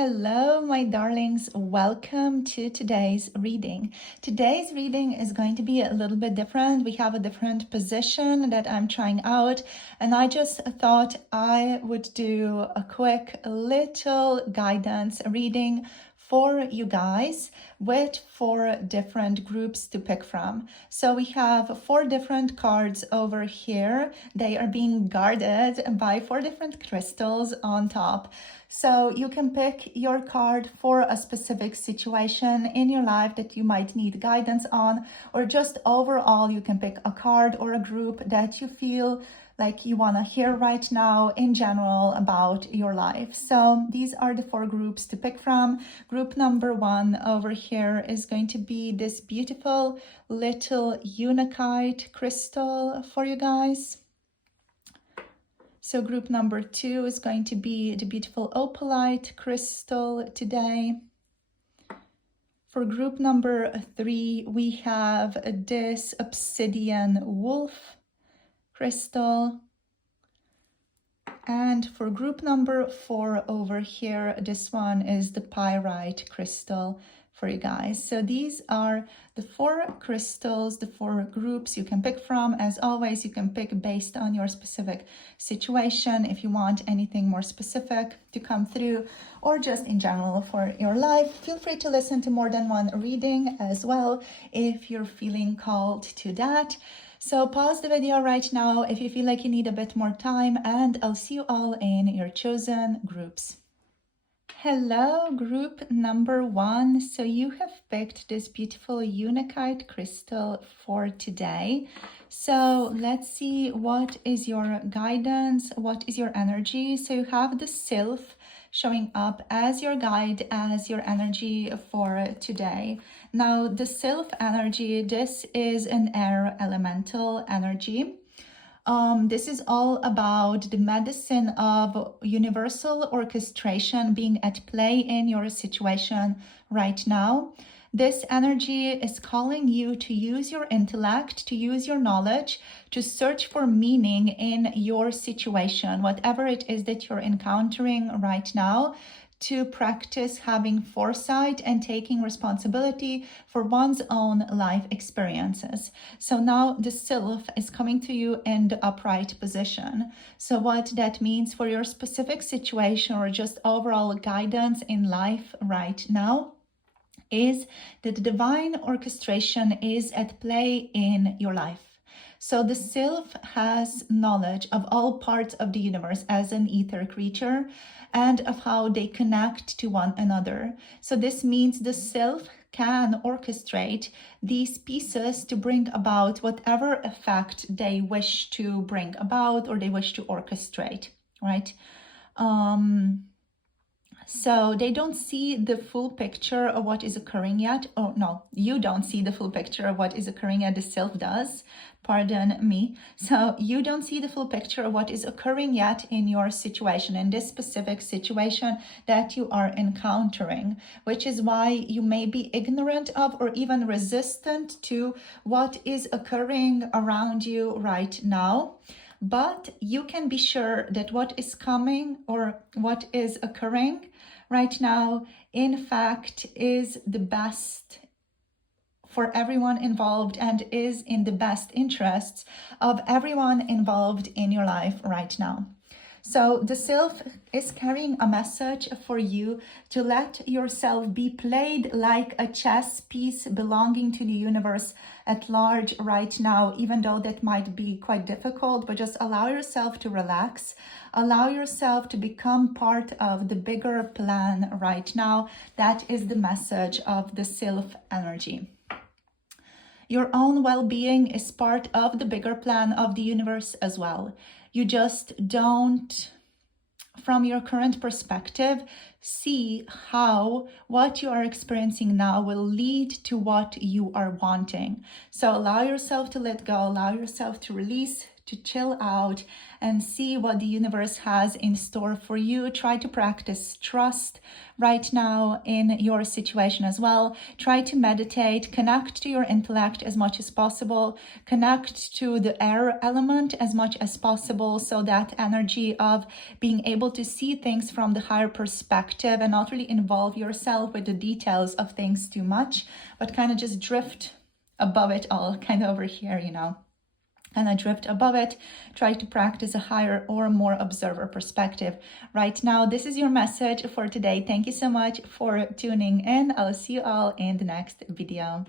Hello, my darlings. Welcome to today's reading. Today's reading is going to be a little bit different. We have a different position that I'm trying out, and I just thought I would do a quick little guidance reading for you guys with 4 different groups to pick from. So we have 4 different cards over here. They are being guarded by 4 different crystals on top. So you can pick your card for a specific situation in your life that you might need guidance on, or just overall you can pick a card or a group that you feel like you want to hear right now in general about your life. So these are the 4 groups to pick from. Group number 1 over here is going to be this beautiful little Unakite crystal for you guys. So group number 2 is going to be the beautiful Opalite crystal today. For group number 3, we have this Obsidian wolf crystal. And for group number 4 over here, this one is the Pyrite crystal for you guys. So these are the 4 crystals, the 4 groups you can pick from. As always, you can pick based on your specific situation if you want anything more specific to come through, or just in general for your life. Feel free to listen to more than one reading as well if you're feeling called to that. So pause the video right now if you feel like you need a bit more time, and I'll see you all in your chosen groups. Hello, group number 1. So you have picked this beautiful Unakite crystal for today. So let's see, what is your guidance? What is your energy? So you have the Sylph showing up as your guide, as your energy for today. Now, the Sylph energy, this is an air elemental energy. This is all about the medicine of universal orchestration being at play in your situation right now. This energy is calling you to use your intellect, to use your knowledge, to search for meaning in your situation, whatever it is that you're encountering right now, to practice having foresight and taking responsibility for one's own life experiences. So now the Sylph is coming to you in the upright position. So what that means for your specific situation, or just overall guidance in life right now, is that the divine orchestration is at play in your life. So the Sylph has knowledge of all parts of the universe as an ether creature, and of how they connect to one another. So this means the Sylph can orchestrate these pieces to bring about whatever effect they wish to bring about, or they wish to orchestrate, right? So they don't see the full picture of what is occurring yet. Oh, no, you don't see the full picture of what is occurring yet. The Sylph does. Pardon me. So you don't see the full picture of what is occurring yet in your situation, in this specific situation that you are encountering, which is why you may be ignorant of or even resistant to what is occurring around you right now. But you can be sure that what is coming, or what is occurring right now, in fact, is the best for everyone involved, and is in the best interests of everyone involved in your life right now. So the Sylph is carrying a message for you to let yourself be played like a chess piece belonging to the universe at large right now, even though that might be quite difficult, but just allow yourself to relax, allow yourself to become part of the bigger plan right now. That is the message of the Sylph energy. Your own well-being is part of the bigger plan of the universe as well. You just don't, from your current perspective, see how what you are experiencing now will lead to what you are wanting. So allow yourself to let go, allow yourself to release, to chill out and see what the universe has in store for you. Try to practice trust right now in your situation as well. Try to meditate, connect to your intellect as much as possible, connect to the air element as much as possible, so that energy of being able to see things from the higher perspective and not really involve yourself with the details of things too much, but kind of just drift above it all, kind of over here, you know. And I drift above it, try to practice a higher or more observer perspective. Right now, this is your message for today. Thank you so much for tuning in. I'll see you all in the next video.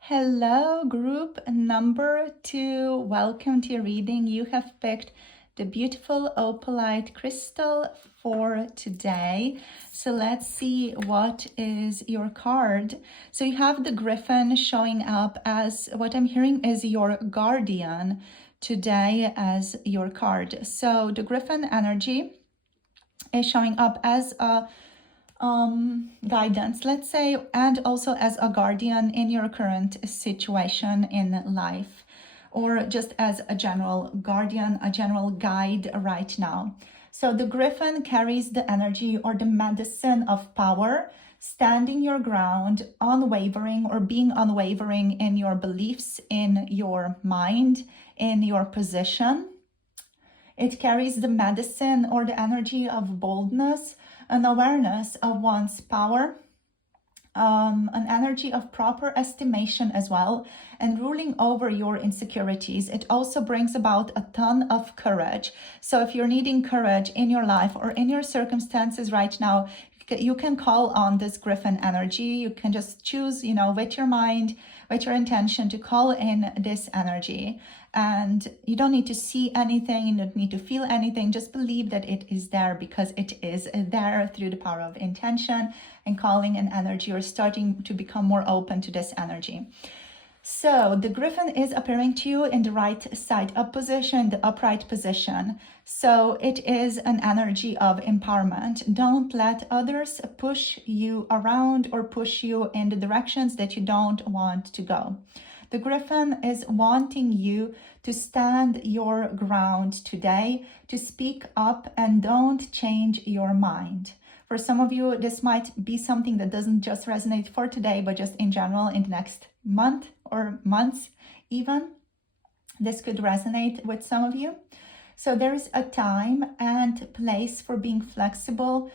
Hello, group number 2. Welcome to your reading. You have picked the beautiful Opalite crystal for today. So let's see what is your card. So you have the Griffin showing up as, what I'm hearing is your guardian today as your card. So the Griffin energy is showing up as a guidance, let's say, and also as a guardian in your current situation in life, or just as a general guardian, a general guide right now. So the Griffin carries the energy or the medicine of power, standing your ground, unwavering or being unwavering in your beliefs, in your mind, in your position. It carries the medicine or the energy of boldness, an awareness of one's power, an energy of proper estimation as well, and ruling over your insecurities. It also brings about a ton of courage. So if you're needing courage in your life or in your circumstances right now, you can call on this Griffin energy. You can just choose, you know, with your mind, with your intention to call in this energy. And you don't need to see anything, you don't need to feel anything, just believe that it is there, because it is there through the power of intention and calling an energy, or starting to become more open to this energy. So the Griffin is appearing to you in the right side up position, the upright position. So it is an energy of empowerment. Don't let others push you around or push you in the directions that you don't want to go. The Griffin is wanting you to stand your ground today, to speak up, and don't change your mind. For some of you, this might be something that doesn't just resonate for today, but just in general in the next month or months even. This could resonate with some of you. So there is a time and place for being flexible,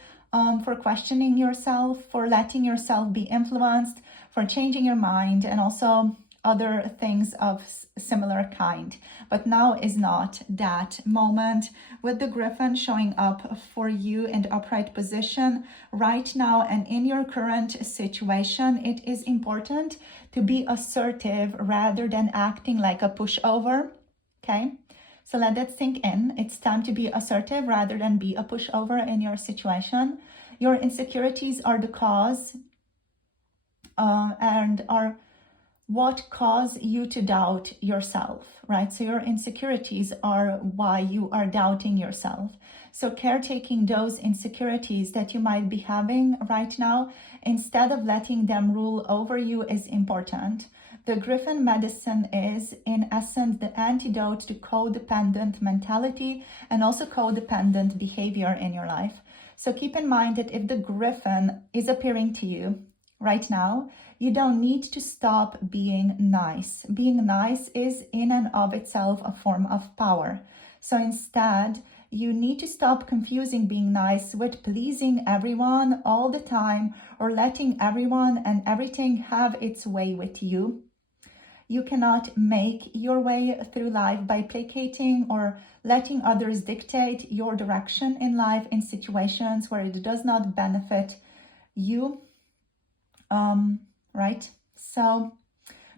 for questioning yourself, for letting yourself be influenced, for changing your mind, and also other things of similar kind. But now is not that moment. With the Griffin showing up for you in the upright position right now and in your current situation, it is important to be assertive rather than acting like a pushover. Okay, so let that sink in. It's time to be assertive rather than be a pushover in your situation. Your insecurities are the cause and are what cause you to doubt yourself, right? So your insecurities are why you are doubting yourself. So caretaking those insecurities that you might be having right now, instead of letting them rule over you, is important. The Griffin medicine is, in essence, the antidote to codependent mentality and also codependent behavior in your life. So keep in mind that if the Griffin is appearing to you right now, you don't need to stop being nice. Being nice is in and of itself a form of power. So instead, you need to stop confusing being nice with pleasing everyone all the time, or letting everyone and everything have its way with you. You cannot make your way through life by placating or letting others dictate your direction in life in situations where it does not benefit you. Right? So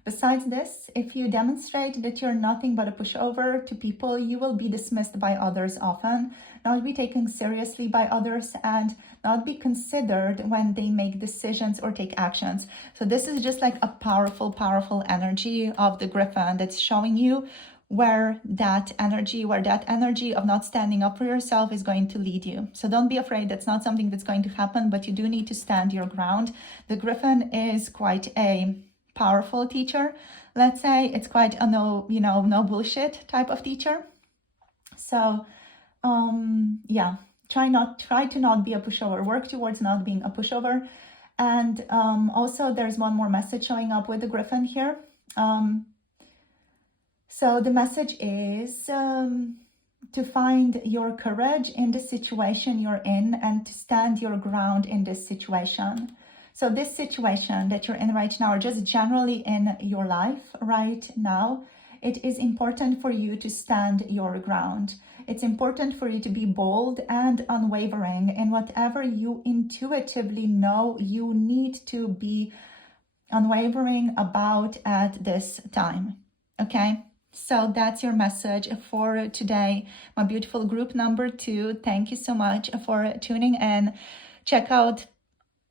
besides this, if you demonstrate that you're nothing but a pushover to people, you will be dismissed by others often, not be taken seriously by others, and not be considered when they make decisions or take actions. So this is just like a powerful, powerful energy of the Griffin that's showing you where that energy of not standing up for yourself is going to lead you. So don't be afraid. That's not something that's going to happen, but you do need to stand your ground. The Griffin is quite a powerful teacher. Let's say it's quite a no bullshit type of teacher. So yeah, try to not be a pushover. Work towards not being a pushover. And also there's one more message showing up with the Griffin here. So the message is to find your courage in the situation you're in and to stand your ground in this situation. So this situation that you're in right now, or just generally in your life right now, it is important for you to stand your ground. It's important for you to be bold and unwavering in whatever you intuitively know you need to be unwavering about at this time. Okay? So that's your message for today, my beautiful group number 2. Thank you so much for tuning in. Check out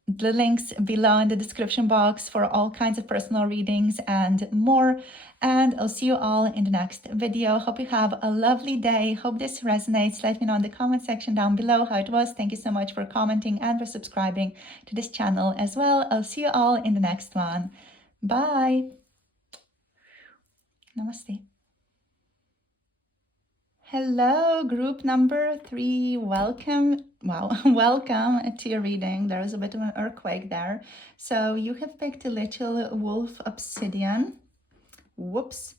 the links below in the description box for all kinds of personal readings and more. And I'll see you all in the next video. Hope you have a lovely day. Hope this resonates. Let me know in the comment section down below how it was. Thank you so much for commenting and for subscribing to this channel as well. I'll see you all in the next one. Bye. Namaste. Hello, group number 3. Welcome. Wow, welcome to your reading. There was a bit of an earthquake there. So you have picked a little wolf obsidian. Whoops.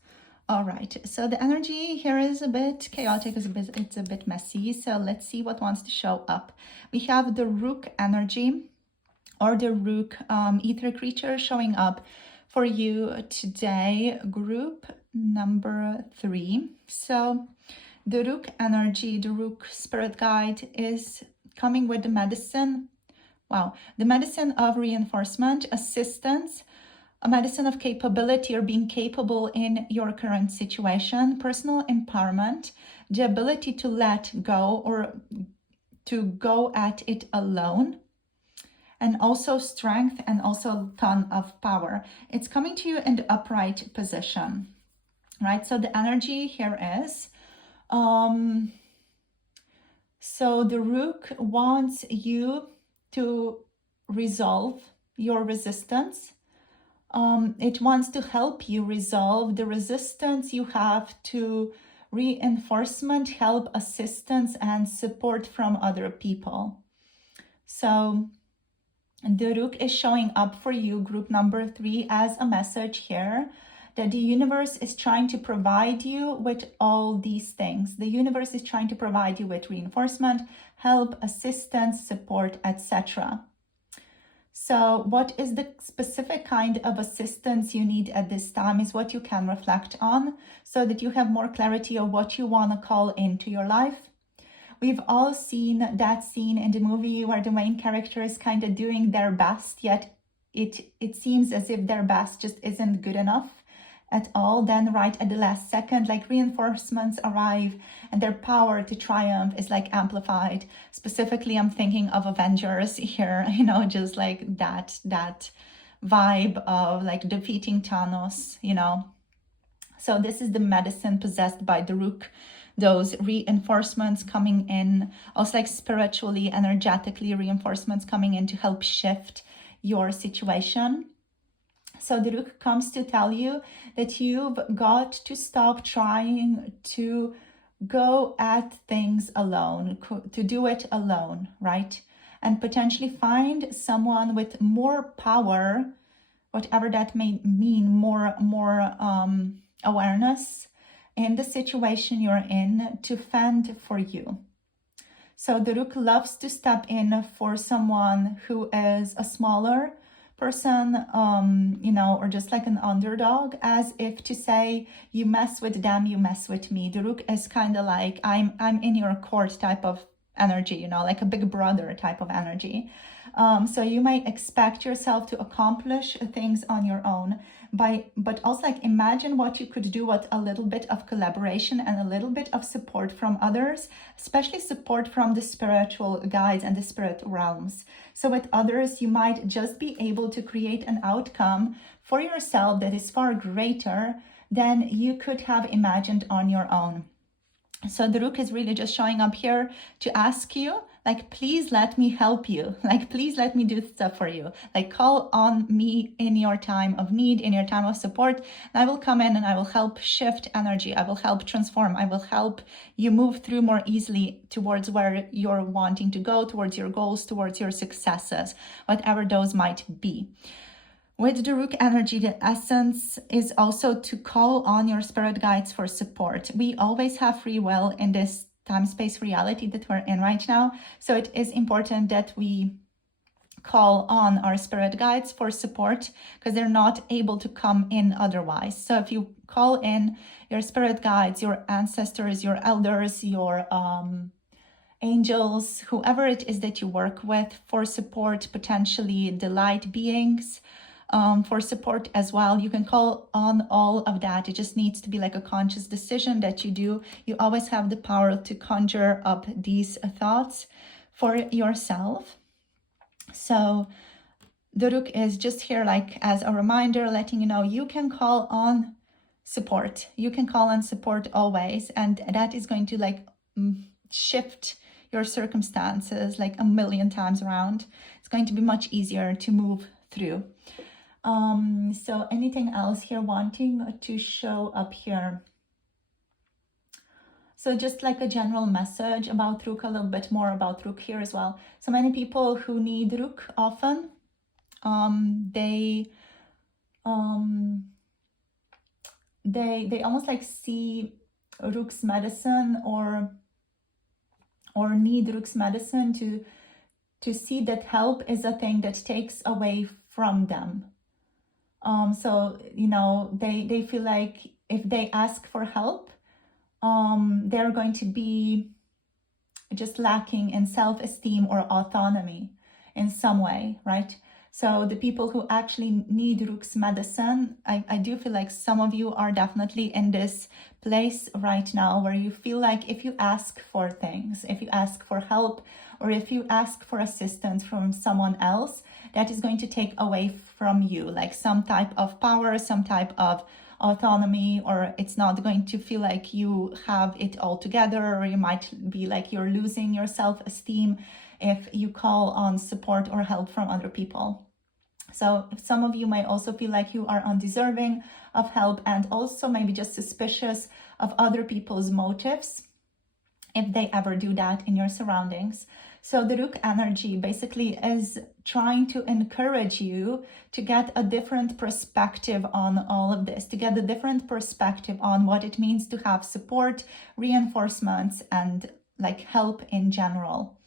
All right. So the energy here is a bit chaotic. It's a bit messy. So let's see what wants to show up. We have the rook energy, or the rook Aether Creature showing up for you today, group number 3. So the rook energy, the rook spirit guide is coming with the medicine. Wow, the medicine of reinforcement, assistance, a medicine of capability or being capable in your current situation, personal empowerment, the ability to let go or to go at it alone, and also strength and also a ton of power. It's coming to you in the upright position, right? So the energy here is, so the rook wants you to resolve your resistance. It wants to help you resolve the resistance you have to reinforcement, help, assistance, and support from other people. So the rook is showing up for you, group number 3, as a message here that the universe is trying to provide you with all these things. The universe is trying to provide you with reinforcement, help, assistance, support, etc. So what is the specific kind of assistance you need at this time is what you can reflect on so that you have more clarity of what you want to call into your life. We've all seen that scene in the movie where the main character is kind of doing their best, yet it seems as if their best just isn't good enough at all. Then right at the last second, like reinforcements arrive and their power to triumph is like amplified. Specifically, I'm thinking of Avengers here, you know, just like that vibe of like defeating Thanos, you know. So this is the medicine possessed by the rook, those reinforcements coming in, also like spiritually, energetically reinforcements coming in to help shift your situation. So the rook comes to tell you that you've got to stop trying to go at things alone, to do it alone, right? And potentially find someone with more power, whatever that may mean, more awareness in the situation you're in to fend for you. So the rook loves to step in for someone who is a smaller person, you know, or just like an underdog, as if to say, you mess with them, you mess with me. The rook is kind of like, I'm in your court type of energy, you know, like a big brother type of energy. So you might expect yourself to accomplish things on your own, but also like imagine what you could do with a little bit of collaboration and a little bit of support from others, especially support from the spiritual guides and the spirit realms. So with others, you might just be able to create an outcome for yourself that is far greater than you could have imagined on your own. So the rook is really just showing up here to ask you, like, please let me help you. Like, please let me do stuff for you. Like, call on me in your time of need, in your time of support. And I will come in and I will help shift energy. I will help transform. I will help you move through more easily towards where you're wanting to go, towards your goals, towards your successes, whatever those might be. With the Rook energy, the essence is also to call on your spirit guides for support. We always have free will in this time-space reality that we're in right now. So it is important that we call on our spirit guides for support because they're not able to come in otherwise. So if you call in your spirit guides, your ancestors, your elders, your angels, whoever it is that you work with for support, potentially the light beings, for support as well. You can call on all of that. It just needs to be like a conscious decision that you do. You always have the power to conjure up these thoughts for yourself. So the Rook is just here like as a reminder, letting you know you can call on support. You can call on support always. And that is going to like shift your circumstances like a million times around. It's going to be much easier to move through. So anything else here wanting to show up here? So just like a general message about Rook, a little bit more about Rook here as well. So many people who need Rook often, they almost like see Rook's medicine or need Rook's medicine to see that help is a thing that takes away from them. So, you know, they feel like if they ask for help, they're going to be just lacking in self-esteem or autonomy in some way, right? So the people who actually need Rook's medicine, I do feel like some of you are definitely in this place right now where you feel like if you ask for things, if you ask for help, or if you ask for assistance from someone else, that is going to take away from you, like some type of power, some type of autonomy, or it's not going to feel like you have it all together, or you might be like you're losing your self-esteem if you call on support or help from other people. So some of you might also feel like you are undeserving of help and also maybe just suspicious of other people's motives if they ever do that in your surroundings. So the Rook energy basically is trying to encourage you to get a different perspective on all of this, to get a different perspective on what it means to have support, reinforcements, and like help in general.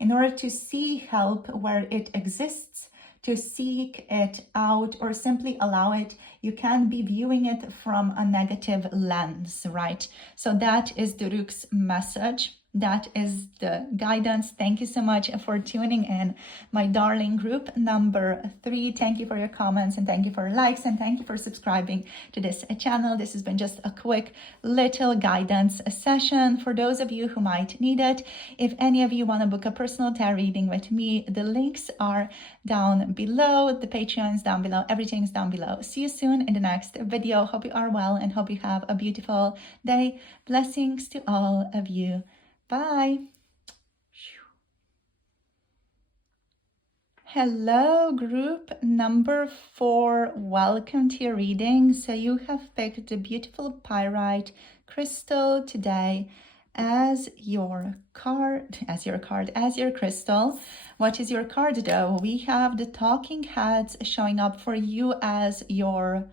In order to see help where it exists, to seek it out or simply allow it, you can be viewing it from a negative lens, right? So that is the Rook's message. That is the guidance. Thank you so much for tuning in, my darling group number 3. Thank you for your comments and thank you for likes and thank you for subscribing to this channel. This has been just a quick little guidance session for those of you who might need it. If any of you want to book a personal tarot reading with me, the links are down below, the Patreon's down below, everything's down below. See you soon in the next video. Hope you are well and hope you have a beautiful day. Blessings to all of you. Bye. Hello, group number 4. Welcome to your reading. So you have picked the beautiful Pyrite crystal today as your crystal. What is your card though? We have the talking heads showing up for you as your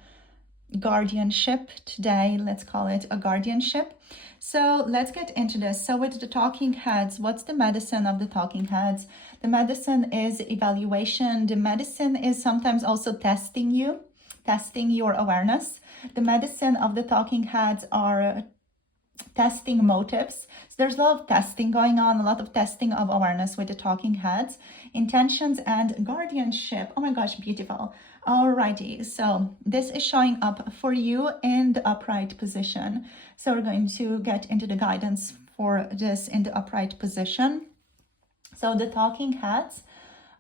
guardianship today. Let's call it a guardianship. So let's get into this. So with the talking heads, what's the medicine of the talking heads? The medicine is evaluation. The medicine is sometimes also testing you, testing your awareness. The medicine of the talking heads are testing motives. So there's a lot of testing going on, a lot of testing of awareness with the talking heads, intentions and guardianship. Oh my gosh, beautiful. Alrighty, so this is showing up for you in the upright position. So we're going to get into the guidance for this in the upright position. So the talking heads,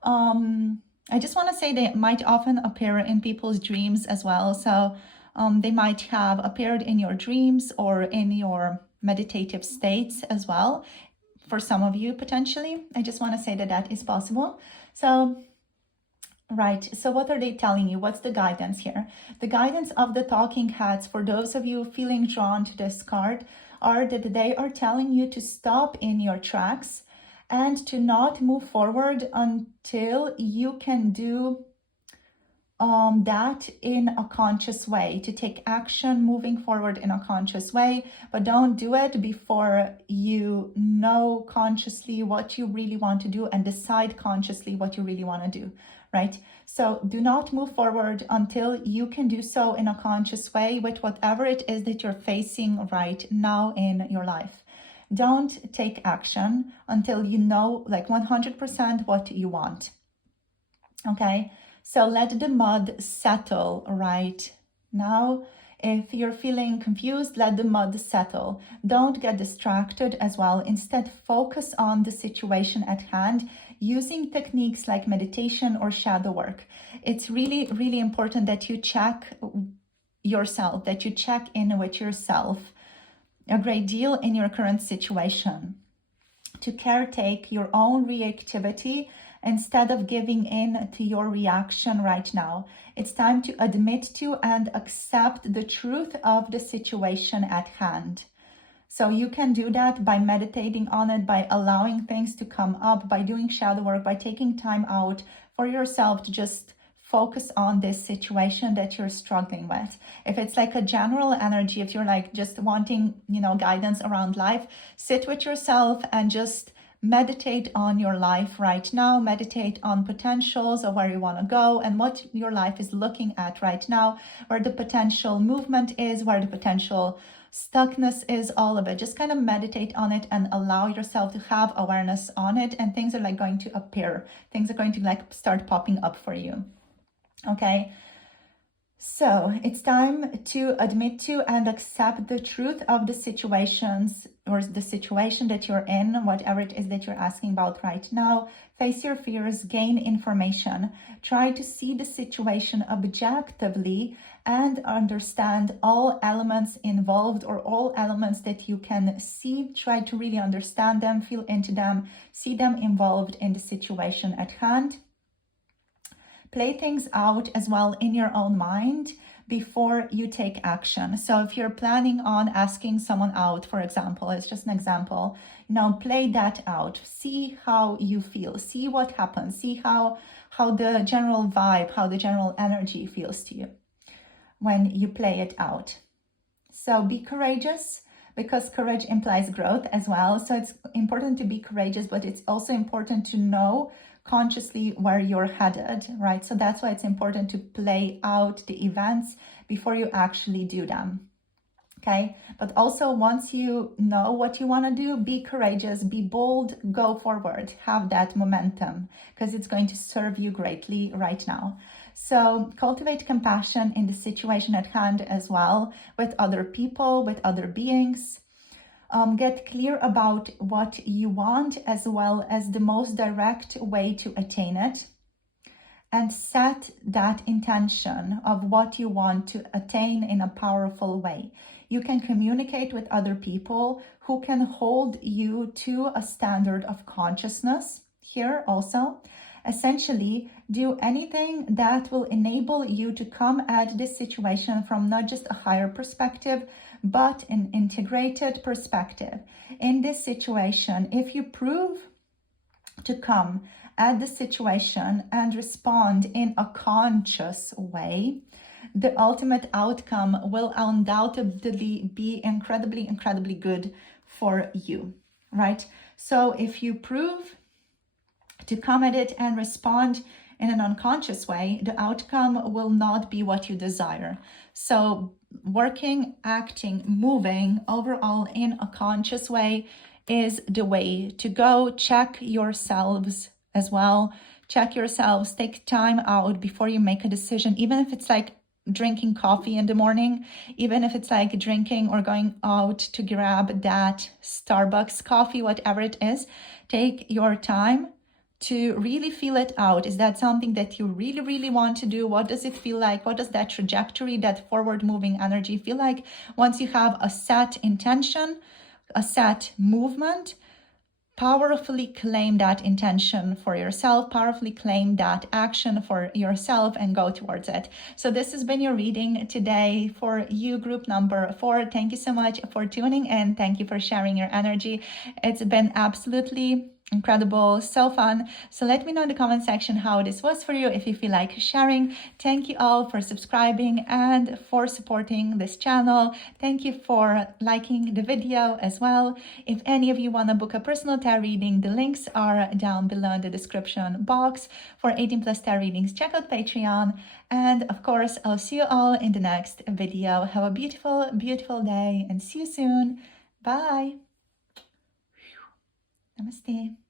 I just want to say they might often appear in people's dreams as well. So they might have appeared in your dreams or in your meditative states as well. for some of you potentially. I just want to say that that is possible. So, right, so what are they telling you? What's the guidance here? The guidance of the talking heads, for those of you feeling drawn to this card, are that they are telling you to stop in your tracks and to not move forward until you can do that in a conscious way, to take action moving forward in a conscious way, but don't do it before you know consciously what you really want to do and decide consciously what you really want to do, right? So do not move forward until you can do so in a conscious way with whatever it is that you're facing right now in your life. Don't take action until you know like 100% what you want, okay? So let the mud settle right now. If you're feeling confused, let the mud settle. Don't get distracted as well. Instead, focus on the situation at hand using techniques like meditation or shadow work. It's really, really important that you check yourself, that you check in with yourself a great deal in your current situation, to caretake your own reactivity instead of giving in to your reaction right now. It's time to admit to and accept the truth of the situation at hand. So you can do that by meditating on it, by allowing things to come up, by doing shadow work, by taking time out for yourself to just focus on this situation that you're struggling with. If it's like a general energy, if you're like just wanting, guidance around life, sit with yourself and just meditate on your life right now. Meditate on potentials of where you want to go and what your life is looking at right now, where the potential movement is, where the potential stuckness is, all of it. Just kind of meditate on it and allow yourself to have awareness on it, and things are like going to appear. Things are going to like start popping up for you. Okay. So it's time to admit to and accept the truth of the situations or the situation that you're in, whatever it is that you're asking about right now. Face your fears, gain information, try to see the situation objectively and understand all elements involved, or all elements that you can see. Try to really understand them, feel into them, see them involved in the situation at hand. Play things out as well in your own mind before you take action. So if you're planning on asking someone out, for example, it's just an example, play that out. See how you feel. See what happens. See how the general vibe, how the general energy feels to you when you play it out. So be courageous, because courage implies growth as well. So it's important to be courageous, but it's also important to know consciously where you're headed, right? So that's why it's important to play out the events before you actually do them, okay? But also, once you know what you want to do, be courageous, be bold, go forward, have that momentum, because it's going to serve you greatly right now. So cultivate compassion in the situation at hand as well, with other people, with other beings. Get clear about what you want as well as the most direct way to attain it, and set that intention of what you want to attain in a powerful way. You can communicate with other people who can hold you to a standard of consciousness here also. Essentially, do anything that will enable you to come at this situation from not just a higher perspective, but an integrated perspective. In this situation, if you prove to come at the situation and respond in a conscious way, the ultimate outcome will undoubtedly be incredibly, incredibly good for you, right? So if you prove to come at it and respond in an unconscious way, the outcome will not be what you desire. So working, acting, moving overall in a conscious way is the way to go. Check yourselves as well. Check yourselves. Take time out before you make a decision, even if it's like drinking coffee in the morning, even if it's like drinking or going out to grab that Starbucks coffee, whatever it is. Take your time to really feel it out. Is that something that you really, really want to do? What does it feel like? What does that trajectory, that forward moving energy feel like? Once you have a set intention, a set movement, powerfully claim that intention for yourself, powerfully claim that action for yourself, and go towards it. So this has been your reading today for you, group number 4. Thank you so much for tuning in. Thank you for sharing your energy. It's been absolutely incredible, so fun. So let me know in the comment section how this was for you, if you feel like sharing. Thank you all for subscribing and for supporting this channel. Thank you for liking the video as well. If any of you want to book a personal tarot reading, the links are down below in the description box. For 18+ tarot readings, check out Patreon. And of course, I'll see you all in the next video. Have a beautiful, beautiful day and see you soon. Bye. Namaste.